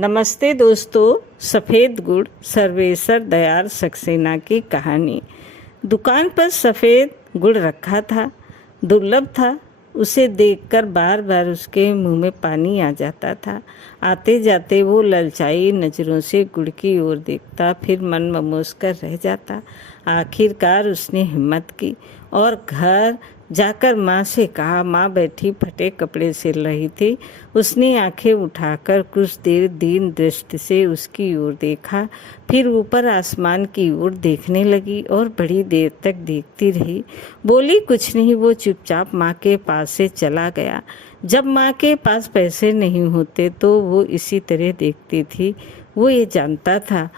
नमस्ते दोस्तों। सफ़ेद गुड़ सर्वेसर दयाल सक्सेना की कहानी। दुकान पर सफ़ेद गुड़ रखा था, दुर्लभ था। उसे देखकर बार बार उसके मुंह में पानी आ जाता था। आते जाते वो ललचाई नज़रों से गुड़ की ओर देखता, फिर मन ममोस कर रह जाता। आखिरकार उसने हिम्मत की और घर जाकर माँ से कहा। माँ बैठी फटे कपड़े सिल रही थी। उसने आंखें उठाकर कुछ देर दीन दृष्टि से उसकी ओर देखा, फिर ऊपर आसमान की ओर देखने लगी और बड़ी देर तक देखती रही। बोली कुछ नहीं। वो चुपचाप माँ के पास से चला गया। जब माँ के पास पैसे नहीं होते तो वो इसी तरह देखती थी। वो ये जानता था।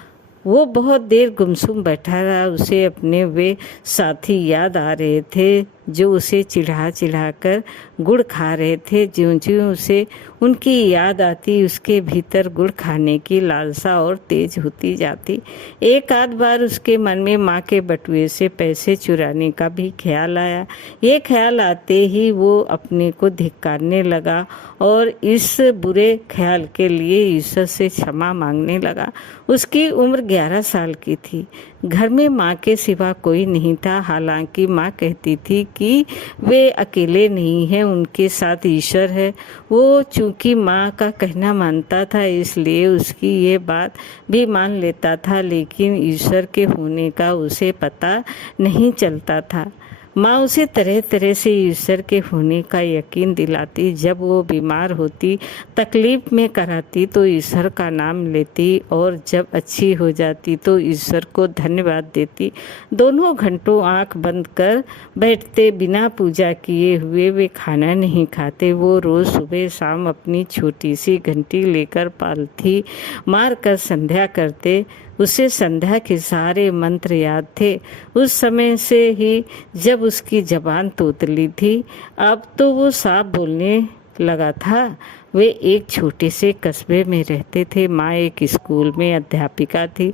वो बहुत देर गुमसुम बैठा रहा। उसे अपने वे साथी याद आ रहे थे जो उसे चिढ़ा कर गुड़ खा रहे थे। ज्यों-ज्यों उसे उनकी याद आती, उसके भीतर गुड़ खाने की लालसा और तेज होती जाती। एक आध बार उसके मन में माँ के बटुए से पैसे चुराने का भी ख्याल आया। ये ख्याल आते ही वो अपने को धिक्कारने लगा और इस बुरे ख्याल के लिए ईश्वर से क्षमा मांगने लगा। उसकी उम्र 11 साल की थी। घर में माँ के सिवा कोई नहीं था। हालांकि माँ कहती थी कि वे अकेले नहीं हैं, उनके साथ ईश्वर है। वो चूंकि माँ का कहना मानता था, इसलिए उसकी ये बात भी मान लेता था, लेकिन ईश्वर के होने का उसे पता नहीं चलता था। माँ उसे तरह तरह से ईश्वर के होने का यकीन दिलाती। जब वो बीमार होती, तकलीफ में कराती तो ईश्वर का नाम लेती, और जब अच्छी हो जाती तो ईश्वर को धन्यवाद देती। दोनों घंटों आंख बंद कर बैठते। बिना पूजा किए हुए वे खाना नहीं खाते। वो रोज़ सुबह शाम अपनी छोटी सी घंटी लेकर पालथी मार कर संध्या करते। उसे संध्या के सारे मंत्र याद थे, उस समय से ही जब उसकी जबान तोतली थी। अब तो वो साफ बोलने लगा था। वे एक छोटे से कस्बे में रहते थे। माँ एक स्कूल में अध्यापिका थी।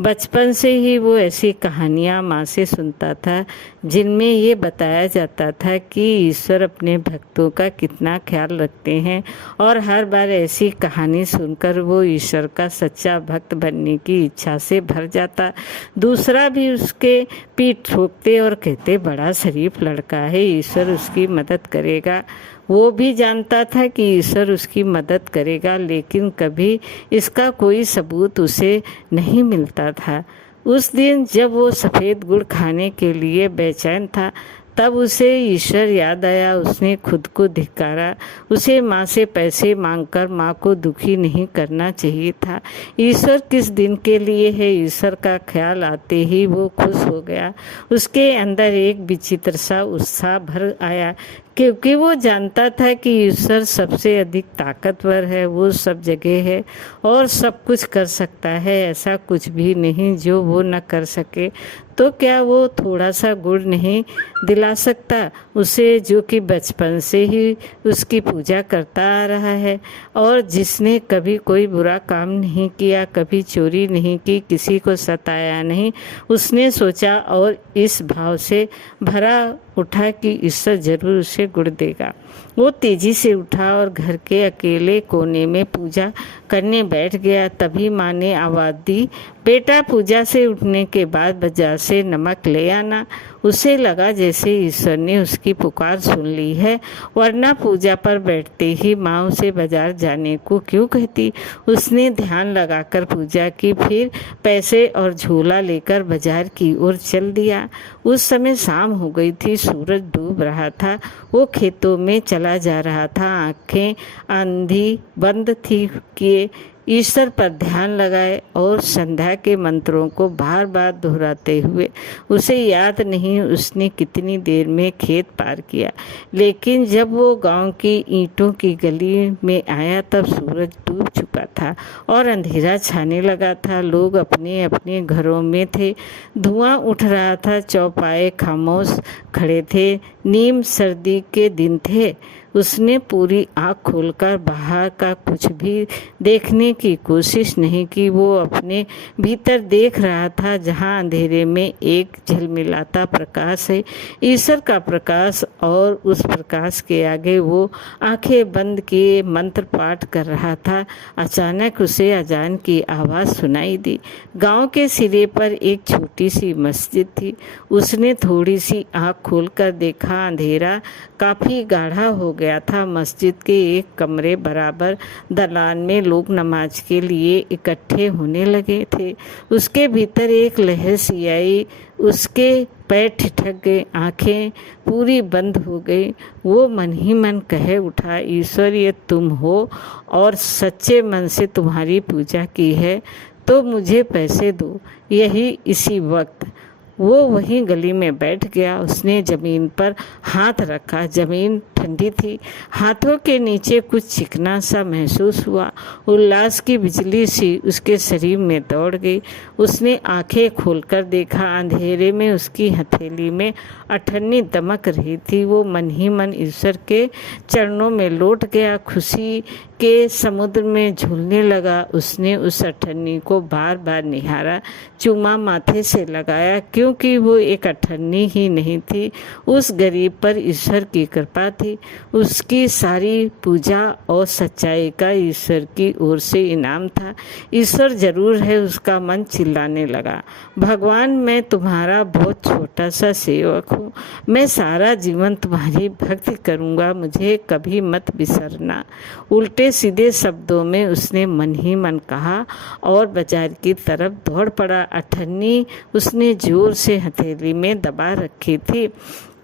बचपन से ही वो ऐसी कहानियाँ माँ से सुनता था जिनमें ये बताया जाता था कि ईश्वर अपने भक्तों का कितना ख्याल रखते हैं, और हर बार ऐसी कहानी सुनकर वो ईश्वर का सच्चा भक्त बनने की इच्छा से भर जाता। दूसरा भी उसके पीठ ठोकते और कहते, बड़ा शरीफ लड़का है, ईश्वर उसकी मदद करेगा। वो भी जानता था कि ईश्वर उसकी मदद करेगा, लेकिन कभी इसका कोई सबूत उसे नहीं मिलता था। उस दिन जब वो सफ़ेद गुड़ खाने के लिए बेचैन था, तब उसे ईश्वर याद आया। उसने खुद को धिक्कारा। उसे माँ से पैसे मांगकर माँ को दुखी नहीं करना चाहिए था। ईश्वर किस दिन के लिए है, ईश्वर का ख्याल आते ही वो खुश हो गया। उसके अंदर एक विचित्र सा उत्साह भर आया, क्योंकि वो जानता था कि ईश्वर सबसे अधिक ताकतवर है। वो सब जगह है और सब कुछ कर सकता है। ऐसा कुछ भी नहीं जो वो न कर सके। तो क्या वो थोड़ा सा गुड़ नहीं दिला सकता उसे, जो कि बचपन से ही उसकी पूजा करता आ रहा है, और जिसने कभी कोई बुरा काम नहीं किया, कभी चोरी नहीं की, किसी को सताया नहीं। उसने सोचा और इस भाव से भरा उठा कि ईश्वर जरूर उसे गुड़ देगा। वो तेजी से उठा और घर के अकेले कोने में पूजा करने बैठ गया। तभी माँ ने आवाज़ दी, बेटा पूजा से उठने के बाद बाजार से नमक ले आना। उसे लगा जैसे ईश्वर ने उसकी पुकार सुन ली है, वरना पूजा पर बैठते ही माँ उसे बाजार जाने को क्यों कहती। उसने ध्यान लगाकर पूजा की, फिर पैसे और झोला लेकर बाजार की ओर चल दिया। उस समय शाम हो गई थी, सूरज डूब रहा था। वो खेतों में चला जा रहा था। आंखें आंधी बंद थी किए ईश्वर पर ध्यान लगाए और संध्या के मंत्रों को बार बार दोहराते हुए। उसे याद नहीं उसने कितनी देर में खेत पार किया, लेकिन जब वो गांव की ईंटों की गली में आया तब सूरज डूब चुका था और अंधेरा छाने लगा था। लोग अपने अपने घरों में थे। धुआं उठ रहा था। चौपाए खामोश खड़े थे। नीम सर्दी के दिन थे। उसने पूरी आँख खोलकर बाहर का कुछ भी देखने की कोशिश नहीं की। वो अपने भीतर देख रहा था, जहाँ अंधेरे में एक झिलमिलाता प्रकाश है, ईश्वर का प्रकाश, और उस प्रकाश के आगे वो आंखें बंद किए मंत्र पाठ कर रहा था। अचानक उसे अजान की आवाज़ सुनाई दी। गांव के सिरे पर एक छोटी सी मस्जिद थी। उसने थोड़ी सी आँख खोलकर देखा, अंधेरा काफ़ी गाढ़ा हो गया था। मस्जिद के एक कमरे बराबर दलान में लोग नमाज के लिए इकट्ठे होने लगे थे। उसके भीतर एक लहर सी आई, उसके पैर ठिठक गए, आंखें पूरी बंद हो गई। वो मन ही मन कह उठा, ईश्वर ये तुम हो और सच्चे मन से तुम्हारी पूजा की है तो मुझे पैसे दो। यही इसी वक्त वो वहीं गली में बैठ गया। उसने ज़मीन पर हाथ रखा, ज़मीन ठंडी थी। हाथों के नीचे कुछ चिकना सा महसूस हुआ। उल्लास की बिजली सी उसके शरीर में दौड़ गई। उसने आंखें खोलकर देखा, अंधेरे में उसकी हथेली में अठन्नी दमक रही थी। वो मन ही मन ईश्वर के चरणों में लौट गया, खुशी के समुद्र में झूलने लगा। उसने उस अठन्नी को बार बार निहारा, चूमा माथे से लगाया, क्योंकि वो एक अठन्नी ही नहीं थी, उस गरीब पर ईश्वर की कृपा थी। उसकी सारी पूजा और सच्चाई का ईश्वर की ओर से इनाम था। ईश्वर जरूर है, उसका मन चिल्लाने लगा। भगवान, मैं तुम्हारा बहुत छोटा सा सेवक हूँ। मैं सारा जीवन तुम्हारी भक्ति करूँगा, मुझे कभी मत बिसरना। उल्टे सीधे शब्दों में उसने मन ही मन कहा और बाजार की तरफ दौड़ पड़ा। अठन्नी उसने जोर से हथेली में दबा रखी थी।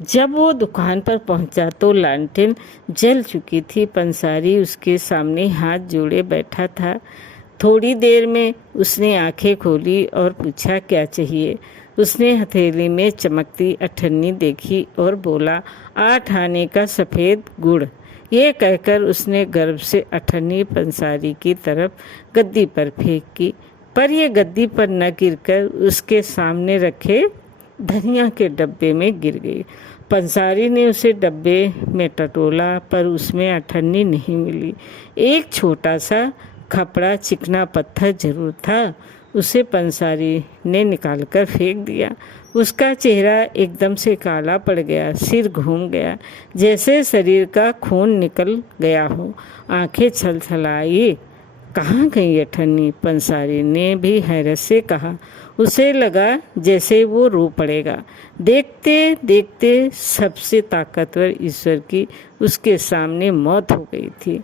जब वो दुकान पर पहुंचा तो लालटेन जल चुकी थी। पंसारी उसके सामने हाथ जोड़े बैठा था। थोड़ी देर में उसने आंखें खोली और पूछा, क्या चाहिए? उसने हथेली में चमकती अठन्नी देखी और बोला, 8 आने का सफ़ेद गुड़। ये कहकर उसने गर्व से अठन्नी पंसारी की तरफ गद्दी पर फेंकी, पर यह गद्दी पर न गिरकर उसके सामने रखे धनिया के डब्बे में गिर गई। पंसारी ने उसे डब्बे में टटोला, पर उसमें अठन्नी नहीं मिली। एक छोटा सा खपड़ा चिकना पत्थर जरूर था। उसे पंसारी ने निकालकर फेंक दिया। उसका चेहरा एकदम से काला पड़ गया, सिर घूम गया, जैसे शरीर का खून निकल गया हो। आंखें छलछलाई। कहाँ गई अठन्नी? पंसारी ने भी हैरत से कहा। उसे लगा जैसे वो रो पड़ेगा। देखते देखते सबसे ताकतवर ईश्वर की उसके सामने मौत हो गई थी।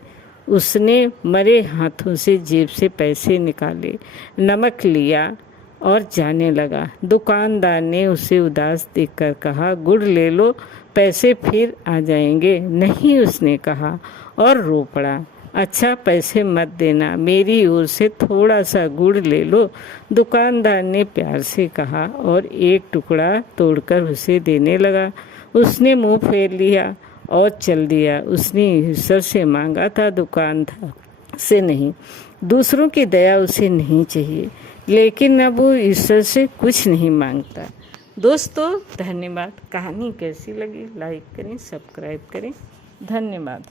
उसने मरे हाथों से जेब से पैसे निकाले, नमक लिया और जाने लगा। दुकानदार ने उसे उदास देखकर कहा, गुड़ ले लो, पैसे फिर आ जाएंगे। नहीं, उसने कहा और रो पड़ा। अच्छा, पैसे मत देना, मेरी ओर से थोड़ा सा गुड़ ले लो, दुकानदार ने प्यार से कहा और एक टुकड़ा तोड़कर उसे देने लगा। उसने मुंह फेर लिया और चल दिया। उसने ईश्वर से मांगा था, दुकानदार से नहीं। दूसरों की दया उसे नहीं चाहिए, लेकिन अब वो ईश्वर से कुछ नहीं मांगता। दोस्तों, धन्यवाद। कहानी कैसी लगी लाइक करें, सब्सक्राइब करें। धन्यवाद।